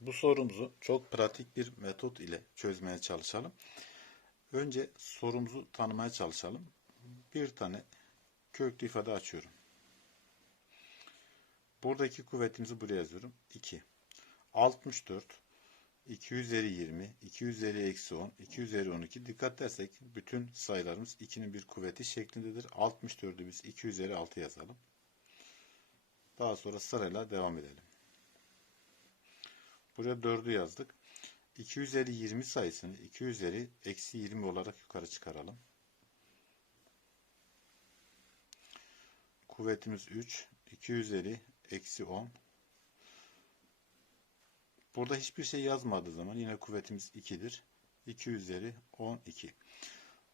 Bu sorumuzu çok pratik bir metot ile çözmeye çalışalım. Önce sorumuzu tanımaya çalışalım. Bir tane köklü ifade açıyorum. Buradaki kuvvetimizi buraya yazıyorum. 2. 64 2 üzeri 20, 2 üzeri eksi 10, 2 üzeri 12. Dikkat dersek bütün sayılarımız 2'nin bir kuvveti şeklindedir. 64'ü biz 2 üzeri 6 yazalım. Daha sonra sırayla devam edelim. Buraya 4'ü yazdık. 2 üzeri 20 sayısını 2 üzeri eksi 20 olarak yukarı çıkaralım. Kuvvetimiz 3. 2 üzeri eksi 10. Burada hiçbir şey yazmadığı zaman yine kuvvetimiz 2'dir. 2 üzeri 12.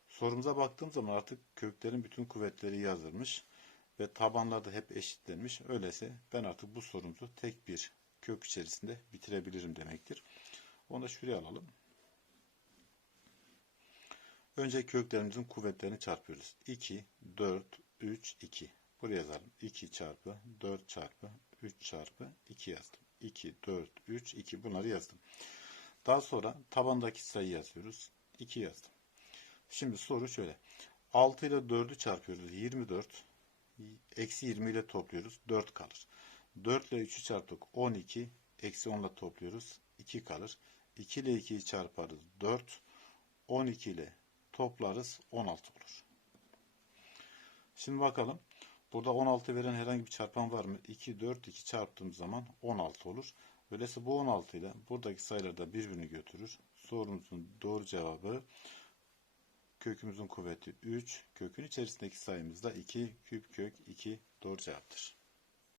Sorumuza baktığım zaman artık köklerin bütün kuvvetleri yazılmış ve tabanlar da hep eşitlenmiş. Öyleyse ben artık bu sorumuzu tek bir kök içerisinde bitirebilirim demektir. Onu da şuraya alalım. Önce köklerimizin kuvvetlerini çarpıyoruz. 2, 4, 3, 2. Buraya yazalım. 2 çarpı 4 çarpı 3 çarpı 2 yazdım. 2, 4, 3, 2 bunları yazdım. Daha sonra tabandaki sayı yazıyoruz. 2 yazdım. Şimdi soru şöyle. 6 ile 4'ü çarpıyoruz. 24. Eksi 20 ile topluyoruz. 4 kalır. 4 ile 3'ü çarptık. 12. Eksi 10 ile topluyoruz. 2 kalır. 2 ile 2'yi çarparız. 4. 12 ile toplarız. 16 olur. Şimdi bakalım. Burada 16 veren herhangi bir çarpan var mı? 2, 4, 2 çarptığım zaman 16 olur. Öyleyse bu 16 ile buradaki sayılar da birbirini götürür. Sorumuzun doğru cevabı kökümüzün kuvveti 3. Kökün içerisindeki sayımız da 2. Küp kök 2 doğru cevaptır.